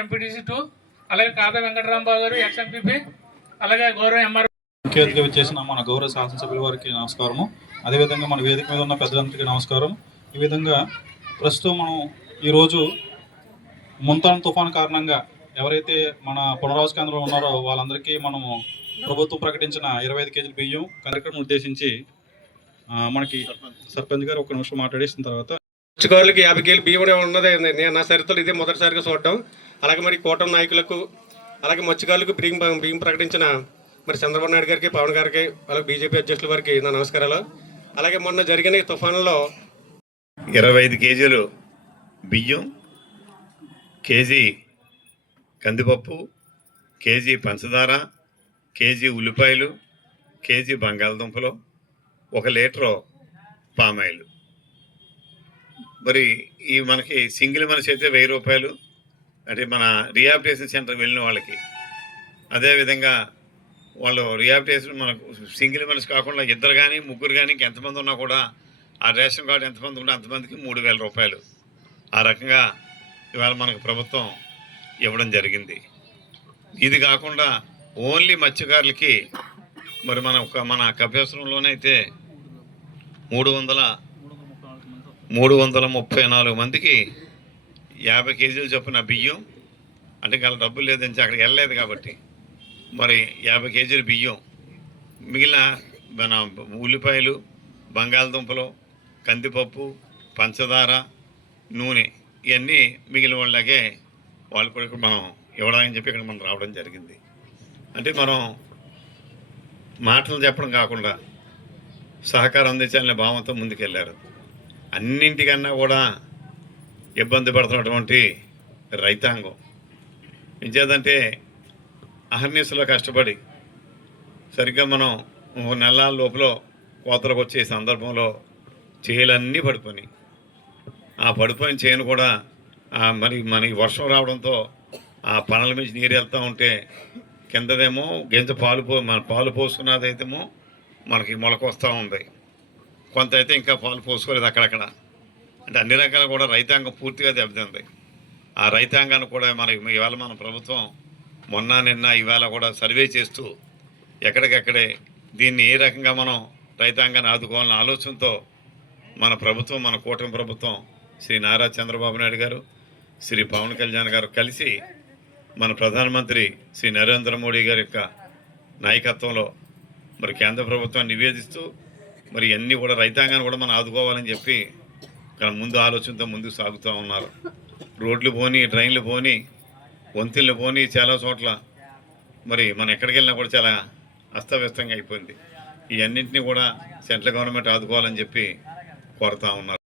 MPTC two అలాగే కాదా వెంకటరామబాబు గారు ఎక్స్ఎంపీపీ అలాగే గౌరవ ఎంఆర్ ముఖ్య అతిథిగా చేసిన మన గౌరవ శాసనసభ్యుల వారికి నమస్కారము. అదేవిధంగా మన వేదిక మీద ఉన్న పెద్దలందరికీ నమస్కారం. ఈ విధంగా ప్రస్తుతం మనం ఈరోజు ముంతాన్ తుఫాన్ కారణంగా ఎవరైతే మన పునరావాస కేంద్రంలో ఉన్నారో వాళ్ళందరికీ మనము ప్రభుత్వం ప్రకటించిన ఇరవై ఐదు కేజీల బియ్యం కార్యక్రమం ఉద్దేశించి మనకి సర్పంచ్ గారు ఒక నిమిషం మాట్లాడేసిన తర్వాత మత్స్యకారులకు యాభై కేలు బియ్యం ఉన్నదే ఉన్నది నేను నా చరిత్రలో ఇదే మొదటిసారిగా చూడటం అలాగే మరి కూటమి నాయకులకు అలాగే మత్స్యకారులకు బియ్యం బియ్యం ప్రకటించిన మరి చంద్రబాబు నాయుడు గారికి పవన్ గారికి అలాగే బీజేపీ అధ్యక్షుల వారికి నా నమస్కారాలు. అలాగే మొన్న జరిగిన ఈ తుఫానులో ఇరవై ఐదు కేజీలు బియ్యం కేజీ కందిపప్పు కేజీ పంచదార కేజీ ఉల్లిపాయలు కేజీ బంగాళదుంపలు ఒక లీటరు పామాయిలు. మరి ఈ మనకి సింగిల్ మనిషి అయితే వెయ్యి రూపాయలు అంటే మన రిహాబిటేషన్ సెంటర్కి వెళ్ళిన వాళ్ళకి. అదేవిధంగా వాళ్ళు రిహాబిటేషన్ మనకు సింగిల్ మనిషి కాకుండా ఇద్దరు కానీ ముగ్గురు కానీ ఎంతమంది ఉన్నా కూడా ఆ రేషన్ కార్డు ఎంతమంది ఉంటే అంతమందికి మూడు వేల రూపాయలు. ఆ రకంగా ఇవాళ మనకు ప్రభుత్వం ఇవ్వడం జరిగింది. ఇది కాకుండా ఓన్లీ మత్స్యకారులకి మరి మన ఒక మన కపేశ్వరంలోనైతే మూడు వందల మూడు వందల ముప్పై నాలుగు మందికి యాభై కేజీలు చొప్పున బియ్యం. అంటే ఇంకా డబ్బులు లేదని అక్కడికి వెళ్ళలేదు కాబట్టి. మరి యాభై కేజీలు బియ్యం. మిగిలిన మన ఉల్లిపాయలు బంగాళదుంపలు కందిపప్పు పంచదార నూనె ఇవన్నీ మిగిలిన వాళ్ళకే వాళ్ళు కూడా మనం ఇవ్వడానికి చెప్పి ఇక్కడ మనం రావడం జరిగింది. అంటే మనం మాటలు చెప్పడం కాకుండా సహకారం అందించాలనే భావంతో ముందుకెళ్ళారు అన్నింటికన్నా కూడా ఇబ్బంది పడుతున్నటువంటి రైతాంగం. ఇంచేదంటే అహర్నిసలో కష్టపడి సరిగ్గా మనం ఒక నెల లోపల కోతలకు వచ్చే సందర్భంలో చేలన్నీ పడిపోయి ఆ పడిపోయిన చేను కూడా మరి మనకి వర్షం రావడంతో ఆ పనుల మీద నీరు వెళ్తూ ఉంటే కిందదేమో గింజ పాలు పో మన పాలు పోసుకున్నదైతేమో మనకి మొలక వస్తూ ఉంది. కొంత అయితే ఇంకా పాలు పోసుకోలేదు అక్కడక్కడ. అంటే అన్ని రకాల కూడా రైతాంగం పూర్తిగా దెబ్బతింది. ఆ రైతాంగాన్ని కూడా మనకి ఇవాళ మన ప్రభుత్వం మొన్న నిన్న ఇవాళ కూడా సర్వే చేస్తూ ఎక్కడికక్కడే దీన్ని ఏ రకంగా మనం రైతాంగాన్ని ఆదుకోవాలన్న ఆలోచనతో మన ప్రభుత్వం మన కూటమి ప్రభుత్వం శ్రీ నారా చంద్రబాబు నాయుడు గారు శ్రీ పవన్ కళ్యాణ్ గారు కలిసి మన ప్రధానమంత్రి శ్రీ నరేంద్ర మోడీ గారి యొక్క నాయకత్వంలో మరి కేంద్ర ప్రభుత్వాన్ని నివేదిస్తూ మరి ఇవన్నీ కూడా రైతాంగాన్ని కూడా మనం ఆదుకోవాలని చెప్పి ఇక్కడ ముందు ఆలోచనతో ముందుకు సాగుతూ ఉన్నారు. రోడ్లు పోని ట్రైన్లు పోని వంతెనలు పోని చాలా చోట్ల మరి మనం ఎక్కడికి వెళ్ళినా కూడా చాలా అస్తవ్యస్తంగా అయిపోయింది. ఇవన్నింటినీ కూడా సెంట్రల్ గవర్నమెంట్ ఆదుకోవాలని చెప్పి కోరుతా ఉన్నారు.